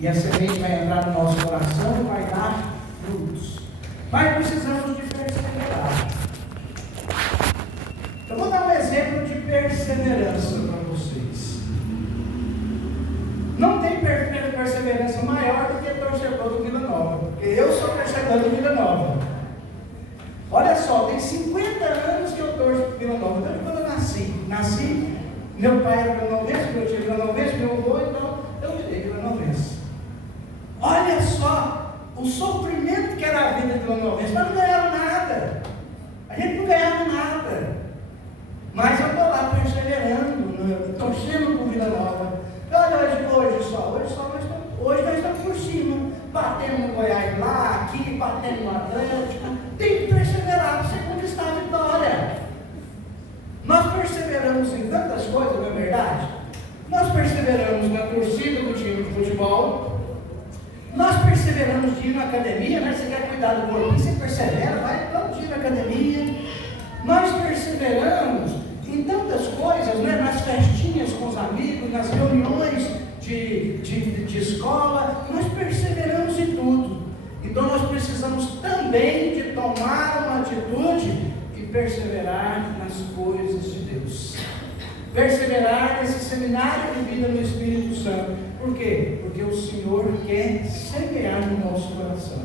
E a semente vai entrar no nosso coração e vai dar frutos. Mas precisamos de perseverar. Eu vou dar um exemplo de perseverança para vocês. Não tem perseverança maior do que torcedor do Vila Nova. Porque eu sou torcedor do Vila Nova. Olha só, tem 50 anos que eu torço para o Vila Nova. Desde quando eu nasci, meu pai era vilanovense, meu tio era vilanovense, meu avô, então eu virei vilanovense. Olha só o sofrimento que era a vida de vilanovense, mas não ganhava nada. A gente não ganhava nada. Mas eu estou lá perseverando, torcendo para o Vila Nova. Olha, hoje nós estamos por cima, batendo no Goiás lá, aqui, batendo no Atlético. Tem que perseverar para você conquistar a vitória. Nós perseveramos em tantas coisas, não é verdade? Nós perseveramos na torcida do time de futebol. Nós perseveramos de ir na academia, né? Você quer cuidar do corpo, você persevera, vai todo dia na academia. Nós perseveramos em tantas coisas, né? Nas festinhas com os amigos, nas reuniões de escola. Nós perseveramos em tudo. Então nós precisamos também de tomar uma atitude e perseverar nas coisas de Deus. Perseverar nesse seminário de vida no Espírito Santo. Por quê? Porque o Senhor quer semear no nosso coração.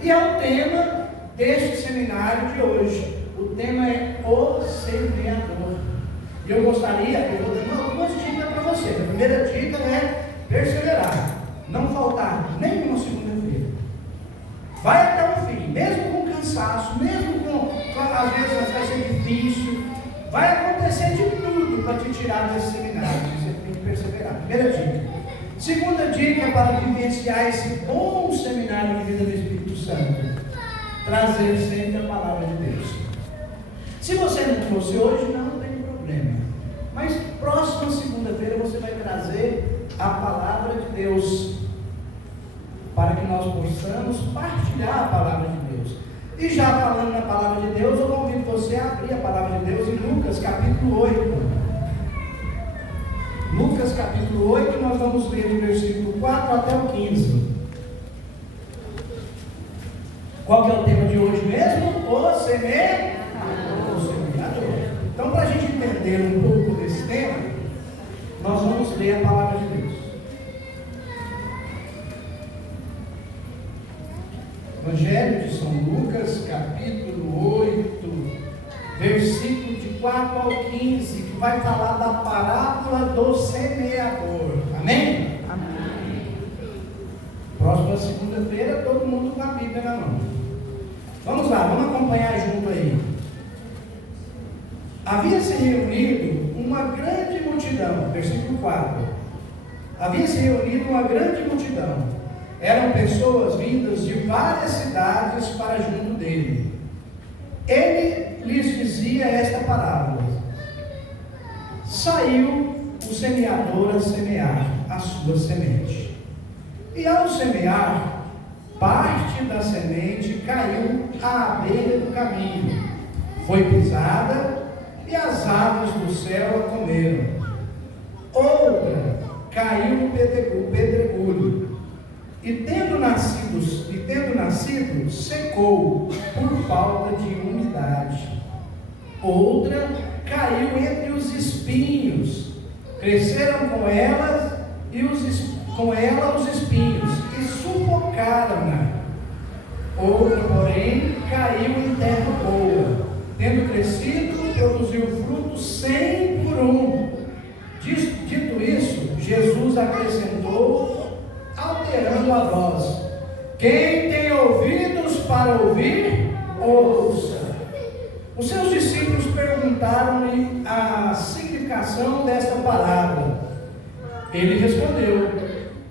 E é o tema deste seminário de hoje. O tema é o semeador. E eu gostaria, eu vou dar algumas dicas para você. A primeira dica é perseverar. Não faltar nenhuma segunda-feira. Vai até o fim, mesmo com cansaço, mesmo às vezes vai ser difícil. Vai acontecer de tudo para te tirar desse seminário. Você tem que perseverar. Primeira dica. Segunda dica para vivenciar esse bom seminário de vida do Espírito Santo: trazer sempre a palavra de Deus. Se você não trouxe hoje, não tem problema. Mas próxima segunda-feira você vai trazer a palavra de Deus, para que nós possamos partilhar a palavra de Deus. E já falando na palavra de Deus, eu convido você a abrir a palavra de Deus em Lucas capítulo 8. Lucas capítulo 8, nós vamos ler do versículo 4 até o 15. Qual que é o tema de hoje mesmo? O semeador. Então, para a gente entender um pouco desse tema, nós vamos ler a palavra de Deus. Evangelho de São Lucas, capítulo 8, versículo de 4 ao 15, que vai falar da parábola do semeador. Amém? Amém. Próxima segunda-feira, todo mundo com a Bíblia na mão. Vamos lá, vamos acompanhar junto aí. Havia se reunido uma grande multidão, versículo 4. Havia se reunido uma grande multidão. Eram pessoas vindas de várias cidades para junto dele. Ele lhes dizia esta parábola: saiu o semeador a semear a sua semente. E ao semear, parte da semente caiu à beira do caminho. Foi pisada e as aves do céu a comeram. Outra caiu no pedregulho. E tendo nascido, secou por falta de umidade. Outra caiu entre os espinhos. Cresceram com ela os espinhos e sufocaram-na. Outra, porém, caiu em terra boa. Tendo crescido, produziu frutos 100 por 1. Dito isso, Jesus acrescentou, alterando a voz: quem tem ouvidos para ouvir, ouça. Os seus discípulos perguntaram-lhe a significação desta palavra. Ele respondeu: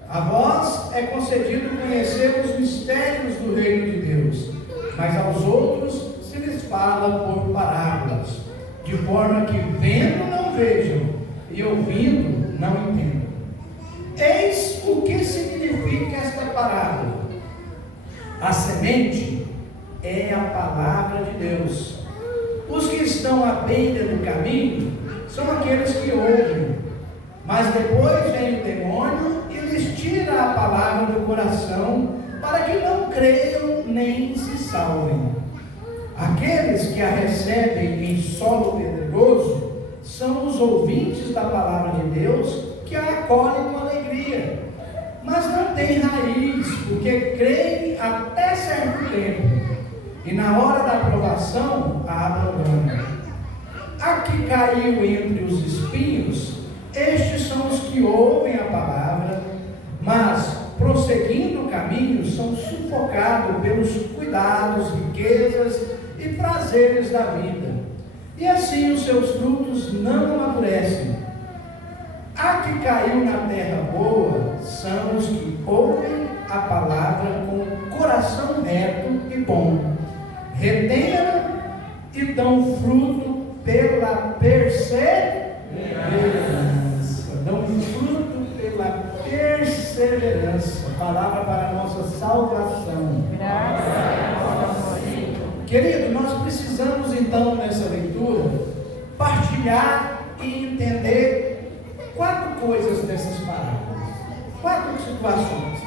a vós é concedido conhecer os mistérios do reino de Deus, mas aos outros se lhes fala por parábolas, de forma que vendo não vejam e ouvindo não entendam. Eis o que significa esta parábola. A semente é a palavra de Deus. Os que estão à beira do caminho são aqueles que ouvem, mas depois vem o demônio e lhes tira a palavra creiam nem se salvem. Aqueles que a recebem em solo pedregoso são os ouvintes da palavra de Deus, que a acolhem com alegria, mas não têm raiz, porque creem até certo tempo, e na hora da aprovação a abandonam. A que caiu entre os espinhos, estes são os que ouvem a palavra, mas, prosseguindo o caminho, são sufocados pelos cuidados, riquezas e prazeres da vida, e assim os seus frutos não amadurecem. A que caiu na terra boa são os que ouvem a palavra com coração reto e bom, retêm-na e dão fruto pela perseverança. Dão fruto pela perseverança. Palavra para a nossa salvação. Graças a Deus. Querido, nós precisamos então nessa leitura partilhar e entender 4 coisas dessas parábolas, 4 situações.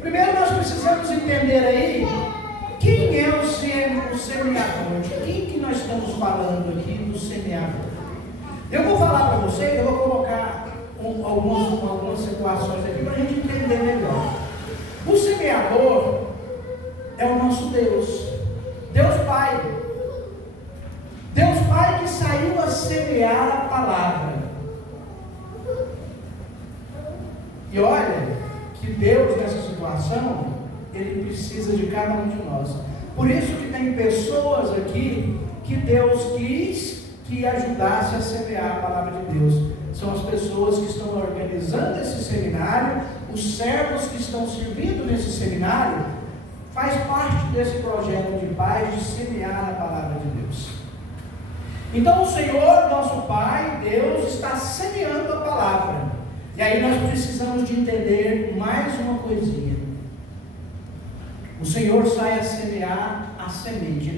Primeiro, nós precisamos entender aí quem é o semeador, de quem que nós estamos falando aqui do semeador. Eu vou falar para vocês, eu vou colocar algumas situações aqui para a gente entender melhor. O semeador é o nosso Deus, Deus Pai. Deus Pai que saiu a semear a palavra. E olha que Deus nessa situação, Ele precisa de cada um de nós. Por isso que tem pessoas aqui que Deus quis que ajudasse a semear a palavra de Deus. São as pessoas que estão organizando esse seminário, os servos que estão servindo nesse seminário, faz parte desse projeto de paz de semear a palavra de Deus. Então o Senhor, nosso Pai, Deus, está semeando a palavra. E aí nós precisamos de entender mais uma coisinha. O Senhor sai a semear a semente,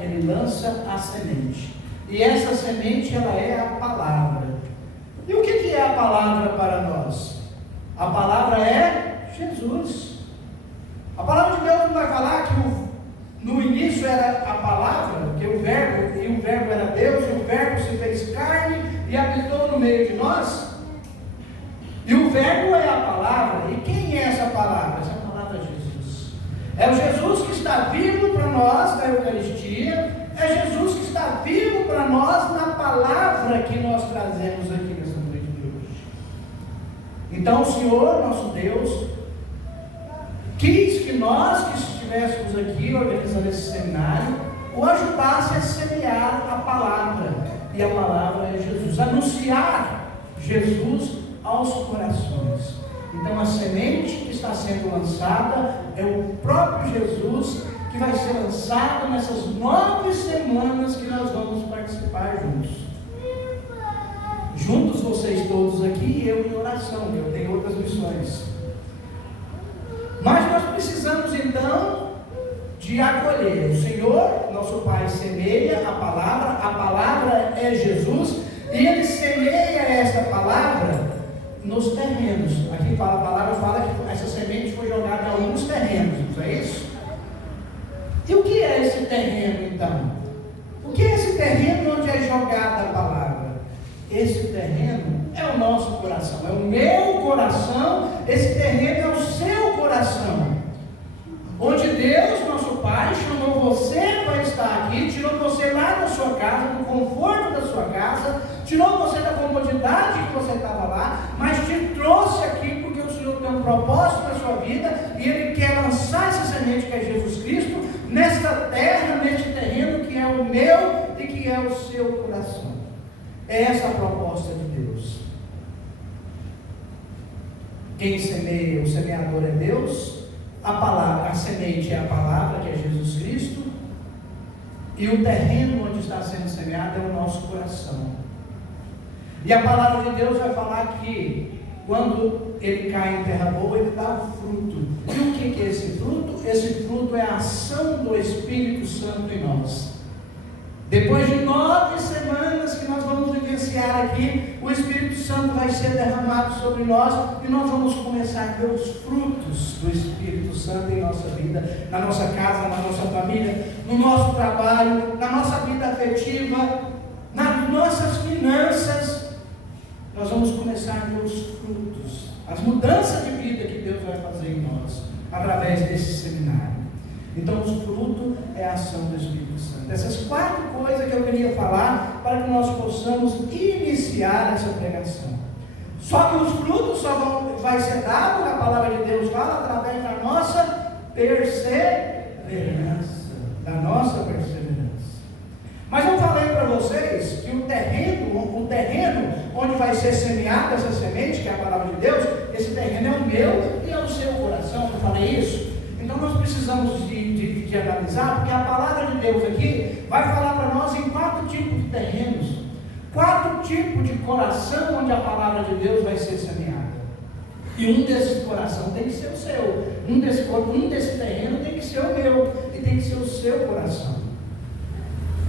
Ele lança a semente. E essa semente, ela é a palavra. E o que é a palavra para nós? A palavra é Jesus. A palavra de Deus não vai falar que no início era a palavra, que o verbo era Deus, e o verbo se fez carne e habitou no meio de nós. E o verbo é a palavra. E quem é essa palavra? Essa palavra é Jesus. É o Jesus que está vivo para nós na Eucaristia. É Jesus que está vivo para nós na palavra que nós trazemos aqui nessa noite de hoje. Então o Senhor, nosso Deus, quis que nós que estivéssemos aqui organizando esse seminário, o ajudasse a semear a palavra. E a palavra é Jesus. Anunciar Jesus aos corações. Então a semente que está sendo lançada é o próprio Jesus, que vai ser lançado nessas 9 semanas que nós vamos participar juntos. Juntos vocês todos aqui e eu em oração, eu tenho outras missões. Mas nós precisamos então de acolher. O Senhor, nosso Pai, semeia a palavra é Jesus, e Ele semeia esta palavra nos terrenos. Aqui a palavra fala que essa semente foi jogada em alguns terrenos, não é isso? E o que é esse terreno então? O que é esse terreno onde é jogada a palavra? Esse terreno é o nosso coração, é o meu coração, esse terreno é o seu coração. Onde Deus, nosso Pai, chamou você para estar aqui, tirou você lá da sua casa, do conforto da sua casa, tirou você da comodidade que você estava lá, mas te trouxe aqui porque o Senhor tem um propósito na sua vida e Ele quer lançar essa semente que é Jesus Cristo nesta terra, neste terreno que é o meu e que é o seu coração. É essa a proposta de Deus. Quem semeia, o semeador é Deus. A palavra, a semente é a palavra, que é Jesus Cristo, e o terreno onde está sendo semeado é o nosso coração. E a palavra de Deus vai falar que quando ele cai em terra boa, ele dá fruto. E o que é esse fruto? Esse fruto é a ação do Espírito Santo em nós. Depois de 9 semanas que nós vamos vivenciar aqui, o Espírito Santo vai ser derramado sobre nós e nós vamos começar a ver os frutos do Espírito Santo em nossa vida, na nossa casa, na nossa família, no nosso trabalho, na nossa vida afetiva, nas nossas finanças. Nós vamos começar a ver os frutos, as mudanças de vida que Deus vai fazer em nós, através desse seminário. Então, o fruto é a ação do Espírito Santo. Essas 4 coisas que eu queria falar para que nós possamos iniciar essa pregação. Só que os frutos só vai ser dado, a palavra de Deus fala, através da nossa perseverança. Da nossa perseverança. Mas eu falei para vocês que o terreno onde vai ser semeada essa semente, que é a palavra de Deus, esse terreno é o meu e é o seu coração. Eu falei isso? Então nós precisamos de analisar, porque a palavra de Deus aqui vai falar para nós em 4 tipos de terrenos, 4 tipos de coração onde a palavra de Deus vai ser semeada. E um desses coração tem que ser o seu, um desse terreno tem que ser o meu, e tem que ser o seu coração.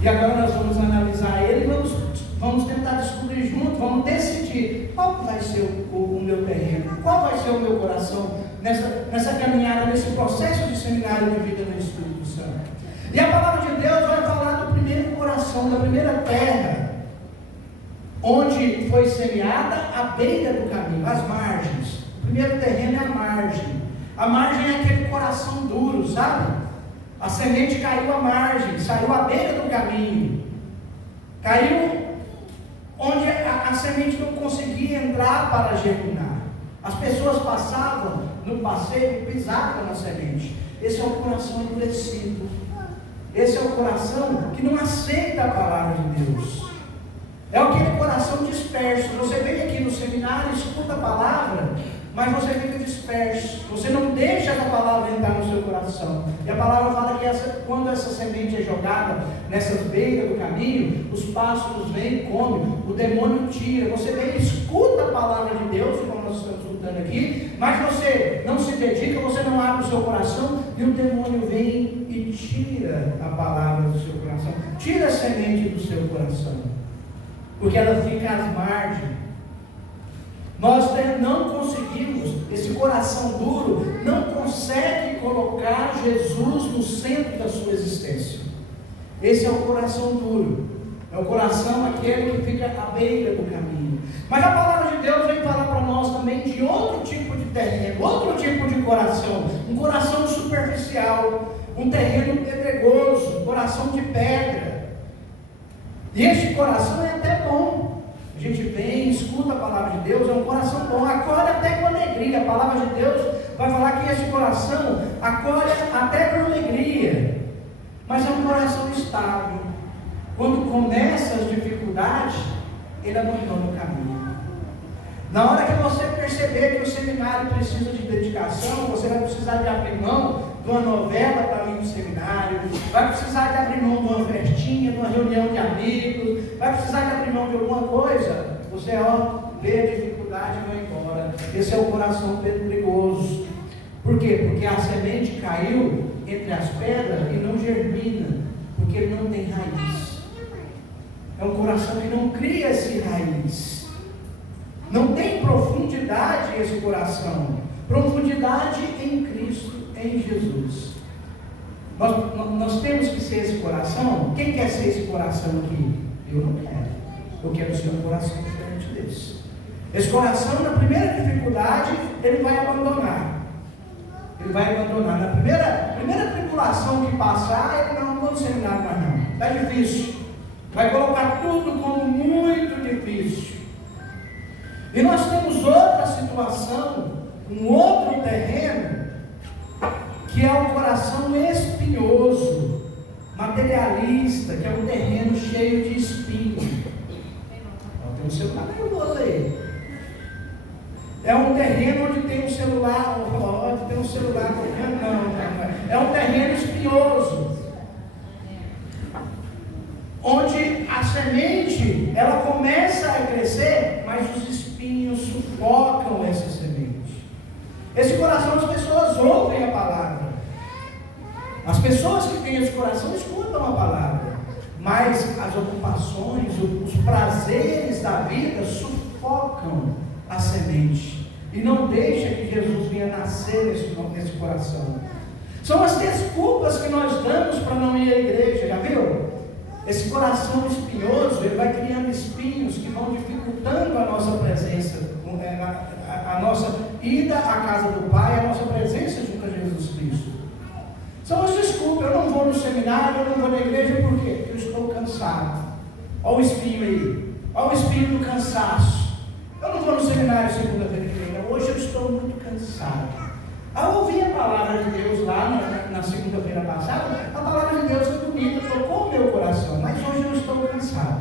E agora nós vamos analisar ele e vamos tentar descobrir junto, vamos decidir qual vai ser o meu terreno, qual vai ser o meu coração nessa caminhada, nesse processo de seminário de vida no Espírito Santo. E a palavra de Deus vai falar do primeiro coração, da primeira terra, onde foi semeada a beira do caminho, as margens. O primeiro terreno é a margem. A margem é aquele coração duro, sabe? A semente caiu à margem, saiu à beira do caminho, caiu onde a semente não conseguia entrar para germinar. As pessoas passavam no passeio e pisavam na semente. Esse é o coração endurecido. Esse é o coração que não aceita a palavra de Deus. É aquele coração disperso. Você vem aqui no seminário, escuta a palavra, mas você fica disperso. Você não deixa a palavra entrar no seu coração. E a palavra fala que quando essa semente é jogada nessas beiras do caminho, os pássaros vêm e comem, o demônio tira. Você vem e escuta a palavra de Deus, como nós estamos escutando aqui, mas você não se dedica, você não abre o seu coração, e o demônio vem e tira a palavra do seu coração, tira a semente do seu coração, porque ela fica às margens. Nós não conseguimos, esse coração duro não consegue colocar Jesus no centro da sua existência. Esse é o coração duro, é o coração aquele que fica à beira do caminho. Mas a palavra de Deus vem falar para nós também de outro tipo de terreno, outro tipo de coração, um coração superficial, um terreno pedregoso, um coração de pedra. E este coração é até bom. A gente vem, escuta a palavra de Deus, é um coração bom, acolhe até com alegria. A palavra de Deus vai falar que esse coração acolhe até com alegria, mas é um coração estável. Quando começa as dificuldades, ele abandona o caminho. Na hora que você perceber que o seminário precisa de dedicação, você vai precisar de abrir mão de uma novela para ir no seminário, vai precisar de abrir mão de uma festinha, de uma reunião de amigos, vai precisar de abrir mão de alguma coisa, você vê a dificuldade e vai embora. Esse é o coração perigoso. Por quê? Porque a semente caiu entre as pedras e não germina, porque ele não tem raiz. É um coração que não cria esse raiz. Não tem profundidade esse coração. Profundidade em Cristo, em Jesus. Nós temos que ser esse coração. Quem quer ser esse coração aqui? Eu não quero. Eu quero ser um coração diferente desse. Esse coração, na primeira dificuldade, ele vai abandonar. Ele vai abandonar. Na primeira tribulação que passar, ele não vou no seminário mais não. Está difícil. Vai colocar tudo como muito difícil. E nós temos outra situação, um outro terreno, que é o coração espinhoso, materialista, que é um terreno cheio de espinho. Tem um celular nervoso aí. É um terreno onde tem um celular, onde tem um celular correndo, não. É um terreno espinhoso, onde a semente, ela começa a crescer, mas os espinhos sufocam essa semente. Esse coração, as pessoas ouvem a palavra. As pessoas que têm esse coração escutam a palavra. mas as ocupações, os prazeres da vida sufocam a semente e não deixa que Jesus venha nascer nesse coração. São as desculpas que nós damos para não ir à igreja, já viu? Esse coração espinhoso, ele vai criando espinhos que vão dificultando a nossa presença, a nossa ida à casa do Pai, a nossa presença junto a Jesus Cristo. São as desculpas. Eu não vou no seminário, eu não vou na igreja, por quê? Porque eu estou cansado. Olha o espinho aí, olha o espinho do cansaço. Eu não vou no seminário segunda-feira que vem, hoje eu estou muito cansado. Ao ouvir a palavra de Deus lá na segunda-feira passada, a palavra de Deus é bonita, tocou o meu coração, mas hoje eu estou cansado.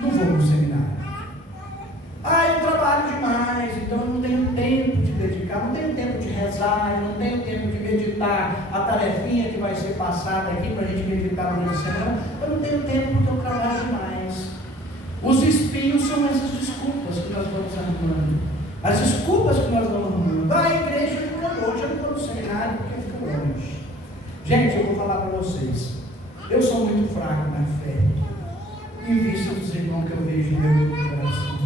Não vou no seminário. Eu trabalho demais, então eu não tenho tempo de dedicar, não tenho tempo de rezar, não tenho tempo de meditar a tarefinha que vai ser passada aqui para a gente meditar durante a semana. Eu não tenho tempo porque eu trabalho demais. Os espinhos são essas desculpas que nós vamos arrumando. As desculpas que nós vamos arrumando. A igreja fica longe, eu não vou no seminário porque fica longe. Gente, eu vou falar para vocês. Eu sou muito fraco na fé, em vista dos irmãos que eu vejo no meu grupo de oração.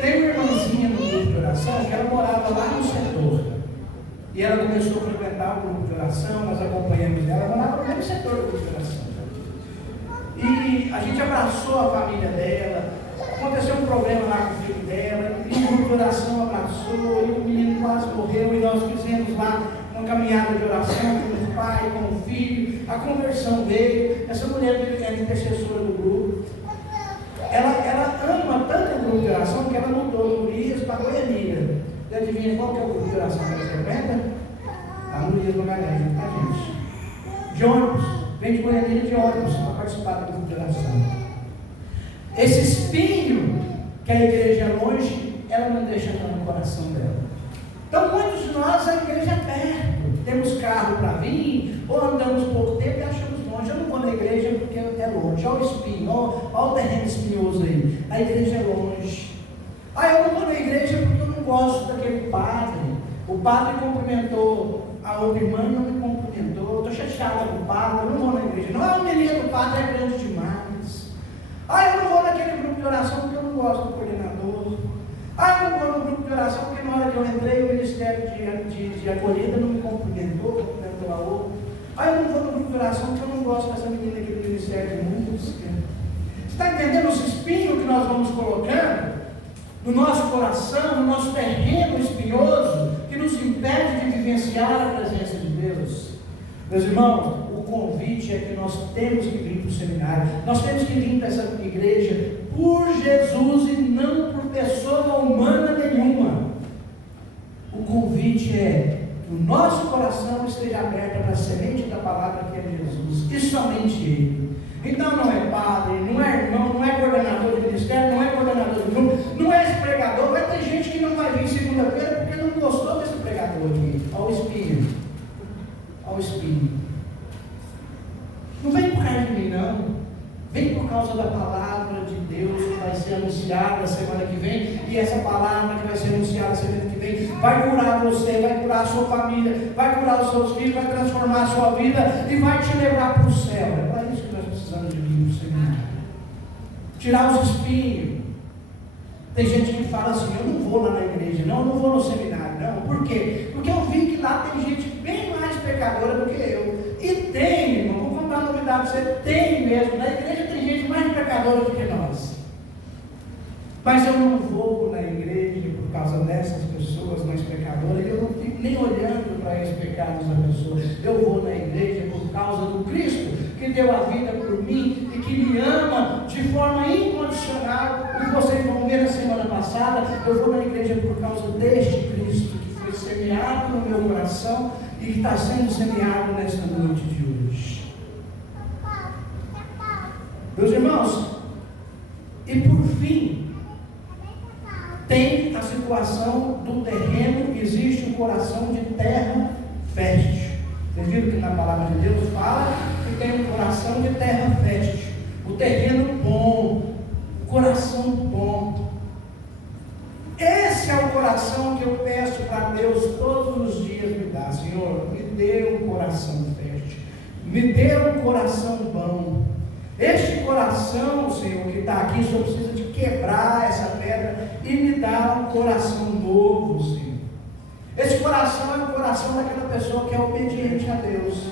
Tem uma irmãzinha no grupo de oração que ela morava lá no setor. E ela começou a frequentar o grupo de oração, nós acompanhamos ela, ela morava no mesmo setor do grupo de oração. E a gente abraçou a família dela. Aconteceu um problema lá com o filho dela, e o grupo de oração abraçou, e o menino quase morreu, e nós fizemos lá uma caminhada de oração com o pai, com o filho, a conversão veio. Essa mulher é intercessora do grupo. Ela ama tanto o grupo de oração que ela mudou do Urias para Goiânia. Você adivinha qual que é o grupo de oração que ela frequenta? Está no Urias Magalhães, tá, gente? De ônibus, vem de Goiânia de ônibus para participar do grupo de oração. Esse espinho que a igreja é longe, ela não deixa entrar no coração dela. Então muitos de nós, a igreja é perto, temos carro para vir, ou andamos pouco tempo e achamos longe. Eu não vou na igreja porque é longe. Olha o espinho, olha o terreno espinhoso aí. A igreja é longe. Eu não vou na igreja porque eu não gosto daquele padre. O padre cumprimentou a outra irmã e não me cumprimentou. Estou chateada com o padre, eu não vou na igreja. Não, a menina do padre é grande demais. Eu não vou naquele grupo de oração porque eu não gosto do coordenador. Eu não vou no grupo de oração porque na hora que eu entrei o ministério de acolhida não me cumprimentou a outra. Eu não vou no grupo de oração porque eu não gosto dessa menina aqui do ministério de música. Você está entendendo os espinhos que nós vamos colocando no nosso coração, no nosso terreno espinhoso, que nos impede de vivenciar a presença de Deus? Meus irmãos, o convite é que nós temos que vir para o seminário, nós temos que vir para essa igreja por Jesus e não por pessoa humana nenhuma. O convite é que o nosso coração esteja aberto para a semente da palavra que é Jesus, e somente Ele. Então não é padre, não é irmão, não é coordenador de ministério, não é coordenador de grupo, não é esse pregador. Vai ter gente que não vai vir segunda-feira porque não gostou desse pregador aqui. Olha o espinho. Olha o espinho. Não vem por causa de mim, não. Vem por causa da palavra de Deus que vai ser anunciada semana que vem. E essa palavra que vai ser anunciada semana que vem vai curar você, vai curar a sua família, vai curar os seus filhos, vai transformar a sua vida e vai te levar para o céu. É para isso que nós precisamos de vir para o seminário. Tirar os espinhos. Tem gente que fala assim: eu não vou lá na igreja, não vou no seminário, não. Por quê? Porque eu vi que lá tem gente bem mais pecadora do que eu. E tem, irmão, vou contar uma novidade para você, tem mesmo. Na igreja tem gente mais pecadora do que nós. Mas eu não vou na igreja por causa dessas pessoas mais pecadoras, eu não fico nem olhando para esses pecados da pessoa. Eu vou na igreja por causa do Cristo, que deu a vida por mim e que me ama de forma incondicional. E vocês vão ver na semana passada, eu vou na igreja por causa deste Cristo que foi semeado no meu coração e que está sendo semeado nesta noite de hoje. Meus irmãos, e por fim, tem a situação do terreno, existe um coração de terra fértil. Vocês viram que na palavra de Deus fala que tem um coração de terra fértil, o terreno bom, o coração bom. Esse é o coração que eu peço para Deus todos os dias me dar. Senhor, me dê um coração fértil, me dê um coração bom. Este coração, Senhor, que está aqui, o Senhor precisa de quebrar essa pedra e me dar um coração novo, Senhor. Esse coração é o coração daquela pessoa que é obediente a Deus.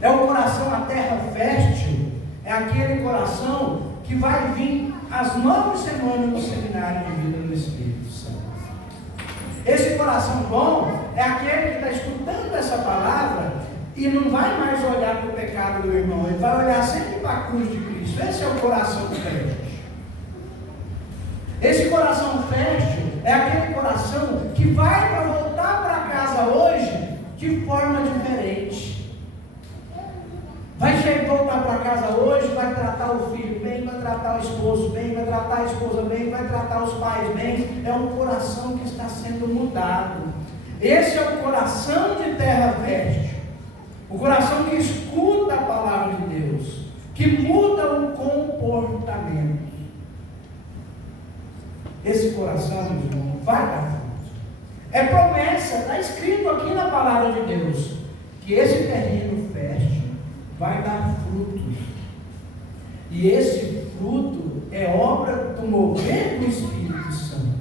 É o coração, a terra fértil, é aquele coração que vai vir as 9 semanas do seminário de vida no Espírito Santo. Esse coração bom é aquele que está escutando essa palavra e não vai mais olhar para o pecado do irmão, ele vai olhar sempre para a cruz de Cristo. Esse é o coração fértil. Esse coração fértil é aquele coração que vai para voltar para casa hoje de forma diferente. Vai voltar para casa hoje, vai tratar o filho bem, vai tratar o esposo bem, vai tratar a esposa bem, vai tratar os pais bem. É um coração que está sendo mudado. Esse é o coração de terra fértil. O coração que escuta a palavra de Deus, que muda o comportamento. Esse coração, meu irmão, vai dar fruto. É promessa, está escrito aqui na palavra de Deus, que esse terreno fértil vai dar frutos. E esse fruto é obra do mover do Espírito Santo.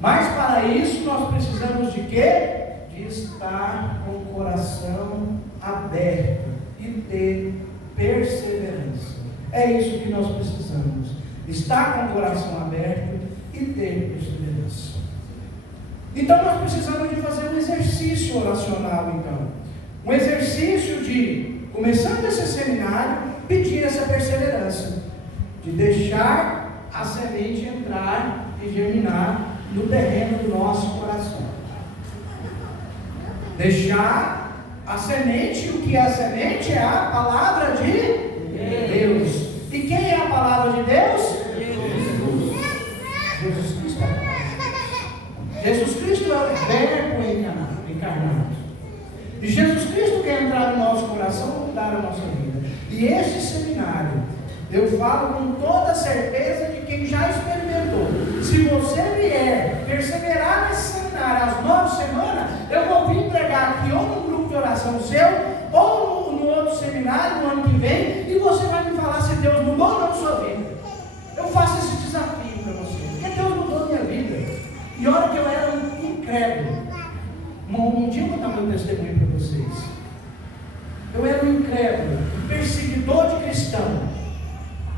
Mas para isso nós precisamos de quê? De estar com o coração aberto e ter perseverança. É isso que nós precisamos. Estar com o coração aberto e ter perseverança. Então nós precisamos de fazer um exercício oracional, então. Um exercício de, começando esse seminário, pedir essa perseverança. De deixar a semente entrar e germinar no terreno do nosso coração. Deixar a semente, o que é a semente? É a palavra de Deus. E quem é a palavra de Deus? Jesus Cristo é a palavra de Deus. Jesus Cristo é o verbo encarnado. E Jesus Cristo quer entrar no nosso coração e mudar a nossa vida. E esse seminário, eu falo com toda certeza de quem já experimentou. Se você vier perseverar nesse seminário às 9 semanas, eu vou vir pregar aqui ou num grupo de oração seu, ou no outro seminário no ano que vem, e você vai me falar se Deus mudou ou não sua vida. Eu faço esse desafio para você, porque Deus mudou a minha vida. E olha que eu era um incrédulo. Um dia eu vou dar meu testemunho para vocês. Eu era um incrédulo, um perseguidor de cristão.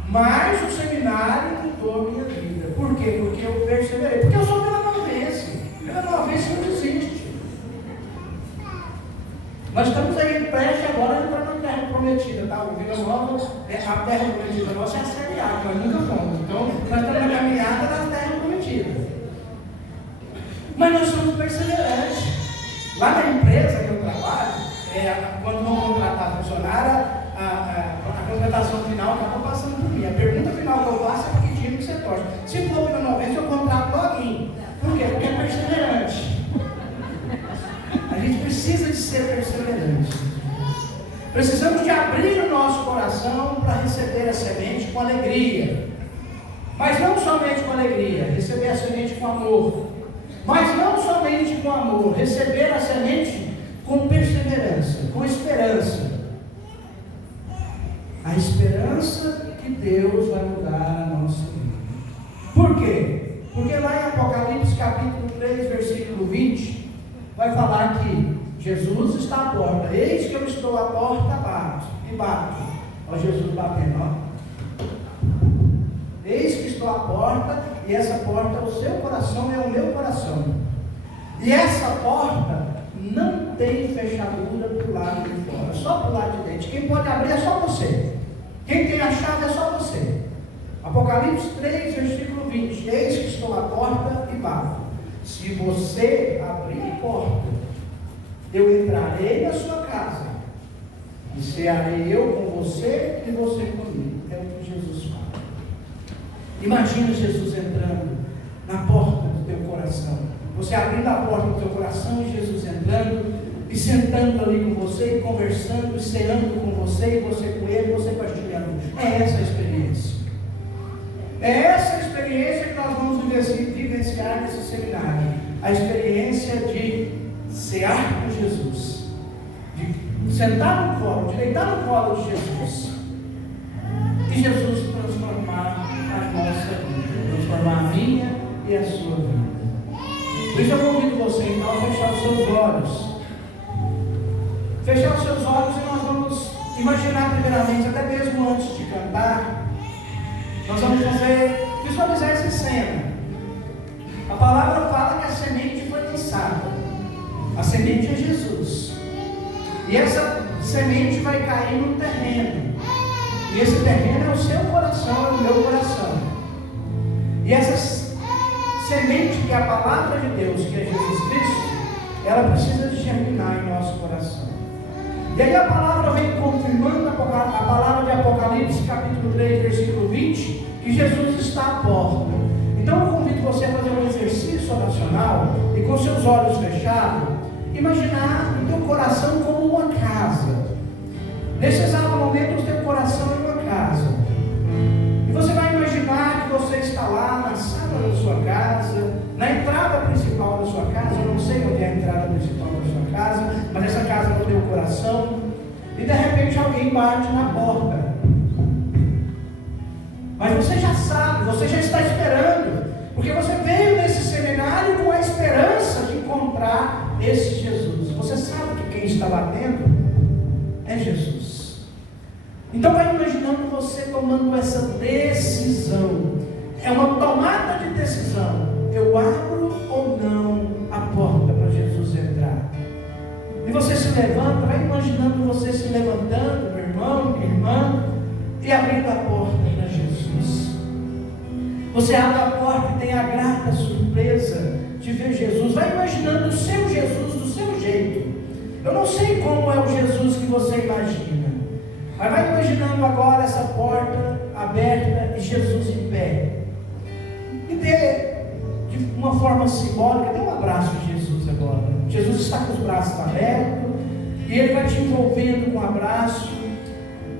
Mas o seminário mudou a minha vida. Por quê? Porque eu perseverei. Porque eu sou vilanovense. Vilanovense não existe. Nós estamos aí em preste agora de entrar na terra prometida, tá? O Vila Nova, a terra prometida nossa é a Série A, que nós nunca fomos. Então, nós estamos na caminhada da terra prometida. Mas nós somos perseverantes. Lá na empresa que eu trabalho, quando vão contratar funcionário, a contratação final acaba passando por mim. A pergunta final que eu faço é para que time que você torce. Se for Vila Novense, eu contrato alguém. Por quê? Porque é perseverante. A gente precisa de ser perseverante. Precisamos de abrir o nosso coração para receber a semente com alegria. Mas não somente com alegria, receber a semente com amor. Mas não somente com amor, receber a semente com perseverança, com esperança. A esperança que Deus vai mudar a nossa vida. Por quê? Porque lá em Apocalipse capítulo 3, versículo 20, vai falar que Jesus está à porta. Eis que eu estou à porta, bato. E bato. Olha Jesus batendo, ó. Eis que estou à porta, e essa porta é o seu coração e é o meu coração. E essa porta não tem fechadura para o lado de fora, só para o lado de dentro. Quem pode abrir é só você. Quem tem a chave é só você. Apocalipse 3, versículo 20. Eis que estou à porta e bato. Se você abrir a porta, eu entrarei na sua casa, e cearei eu com você e você comigo. É o que Jesus fala. Imagina Jesus entrando na porta do teu coração. Você abrindo a porta do teu coração e Jesus entrando e sentando ali com você, e conversando, e ceando com você, e você com ele, você partilhando. É essa a experiência. É essa a experiência que nós vamos vivenciar nesse seminário. A experiência de cear com Jesus, de sentar no colo, de deitar no colo de Jesus. E Jesus transformar a nossa vida, transformar a minha e a sua vida. Por isso eu convido você então a fechar os seus olhos. Fechar os seus olhos e nós vamos imaginar primeiramente, até mesmo antes de cantar, nós vamos visualizar essa cena. A palavra fala que a semente foi lançada. A semente é Jesus. E essa semente vai cair no terreno. E esse terreno é o seu coração, é o meu coração. E essa semente que é a palavra de Deus, que é Jesus Cristo, ela precisa de germinar em nosso coração. E aí a palavra vem confirmando a palavra de Apocalipse, capítulo 3, versículo 20, que Jesus está à porta. Então eu convido você a fazer um exercício oracional e com seus olhos fechados, imaginar o teu coração como uma casa. Nesse exato momento o teu coração é uma casa. E você vai imaginar que você está lá na sala da sua casa, na entrada principal da sua casa. Eu não sei onde é a entrada principal da sua casa, mas essa casa é o teu coração. E de repente alguém bate na porta. Mas você já sabe, você já está esperando, porque você veio nesse seminário com a esperança de encontrar esse Jesus. Você sabe que quem está batendo é Jesus. Então vai imaginando você tomando essa decisão. É uma tomada de decisão. Eu abro ou não a porta para Jesus entrar? E você se levanta, vai imaginando você se levantando, meu irmão, minha irmã, e abrindo a porta para Jesus. Você abre a porta e tem a grata surpresa de ver Jesus. Vai imaginando o seu Jesus do seu jeito. Eu não sei como é o Jesus que você imagina, mas vai imaginando agora essa porta aberta e Jesus em pé. E de uma forma simbólica, dê um abraço de Jesus agora. Jesus está com os braços abertos e Ele vai te envolvendo com um abraço.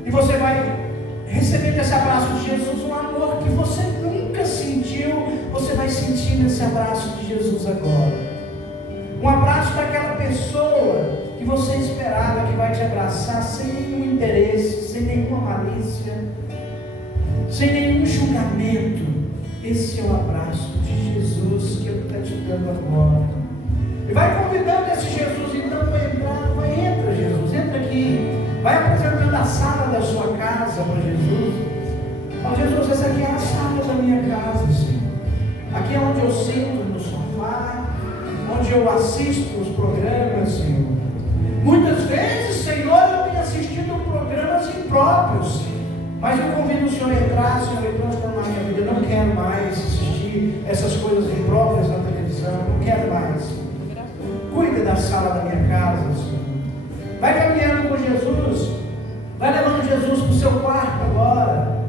E você vai recebendo esse abraço de Jesus, um amor que você nunca sentiu, você vai sentir nesse abraço de Jesus agora. Um abraço daquela pessoa que você esperava, que vai te abraçar sem nenhum interesse, sem nenhuma malícia, sem nenhum julgamento. Esse é o abraço de Jesus que Ele está te dando agora. E vai convidando esse Jesus então para entrar. Entra Jesus, entra aqui. Vai apresentando a sala da sua casa para Jesus. Fala, Jesus, essa aqui é a sala da minha casa, Senhor. Aqui é onde eu sento no sofá, onde eu assisto os programas, Senhor. Muitas vezes, Senhor, eu tenho assistido programas impróprios, mas eu convido o Senhor a entrar, Senhor, e transformar a minha vida. Eu não quero mais assistir essas coisas impróprias na televisão, não quero mais. Cuida da sala da minha casa, Senhor. Vai caminhando com Jesus, vai levando Jesus para o seu quarto agora.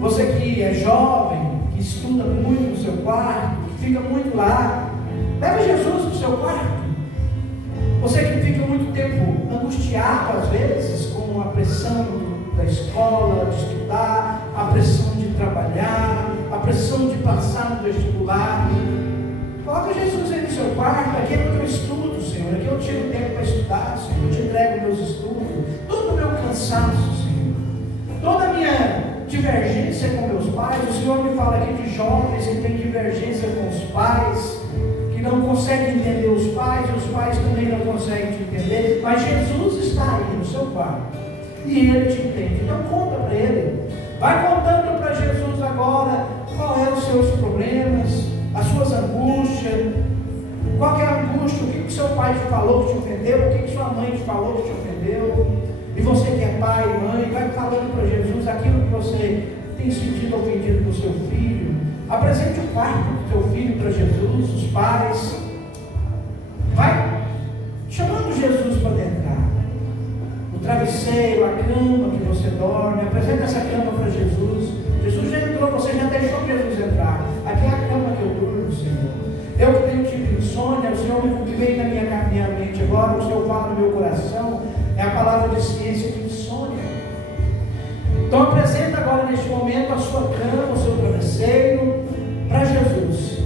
Você que é jovem, que estuda muito no seu quarto, que fica muito lá, leva Jesus para o seu quarto. Você que fica muito tempo angustiado às vezes com a pressão da escola, de estudar, a pressão de trabalhar, a pressão de passar no vestibular, coloca Jesus aí no seu quarto. Aqui é onde eu estudo, Senhor. Aqui eu tiro tempo para estudar, Senhor. Eu te entrego meus estudos, todo o meu cansaço, Senhor, toda a minha divergência com meus pais. O Senhor me fala aqui de jovens que têm divergência com os pais, que não conseguem entender os pais, e os pais também não conseguem te entender, mas Jesus está aí no seu quarto e Ele te entende. Então conta para Ele, vai contando para Jesus agora qual é os seus problemas, as suas angústias, qual é a angústia, o que seu pai te falou que te ofendeu, o que sua mãe te falou que te ofendeu. E você que é pai e mãe, vai falando para Jesus aquilo que você tem sentido ofendido do seu filho. Apresente o quarto do seu filho para Jesus, os pais. Vai chamando Jesus para entrar. O travesseiro, a cama que você dorme, apresenta essa cama para Jesus. Jesus já entrou, você já deixou Jesus entrar. Aqui é a cama que eu durmo, Senhor. Eu que tenho tido insônia, o Senhor me veio na minha mente agora, o Senhor fala no meu coração, é a palavra de ciência de insônia. Então apresenta agora neste momento a sua cama, o seu travesseiro para Jesus,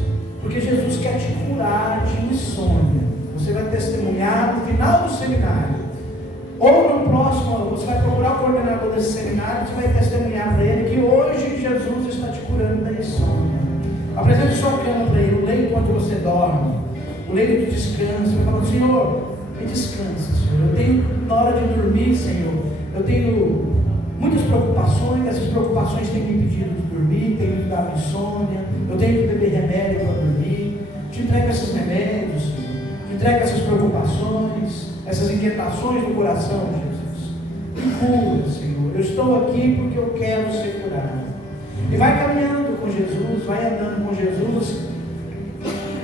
porque Jesus quer te curar de insônia. você vai testemunhar no final do seminário. Ou no próximo, você vai procurar o coordenador desse seminário, você vai testemunhar para ele que hoje Jesus está te curando da insônia. Apresente sua cama para ele, o leito enquanto você dorme, o leito de descanso. Vai falando: Senhor, me descansa, Senhor. Eu tenho, na hora de dormir, Senhor, eu tenho muitas preocupações, essas preocupações têm me impedido de dormir, têm me dado insônia, eu tenho que beber remédio para dormir. Te entrego esses remédios, te entrego essas preocupações, essas inquietações do coração, Jesus. Me cura, Senhor. Eu estou aqui porque eu quero ser curado. E vai caminhando com Jesus, vai andando com Jesus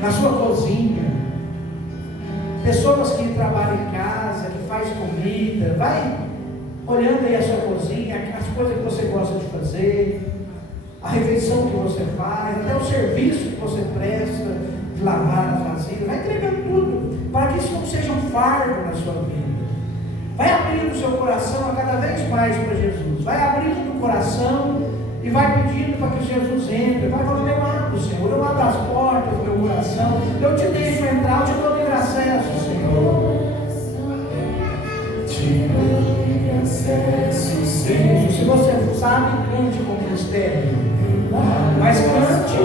na sua cozinha. Pessoas que trabalham em casa, que faz comida, vai olhando aí a sua cozinha, as coisas que você gosta de fazer, a refeição que você faz, até o serviço que você presta, de lavar as vasilhas, vai entregando tudo, para que isso não seja um fardo na sua vida. Vai abrindo o seu coração a cada vez mais para Jesus, vai abrindo o coração e vai pedindo para que Jesus entre, vai falando: eu abro, Senhor, eu abro as portas do meu coração, eu te deixo entrar, eu te dou livre acesso, Senhor. Te dou livre acesso, Senhor. Se você sabe, cante com mistério, mas cante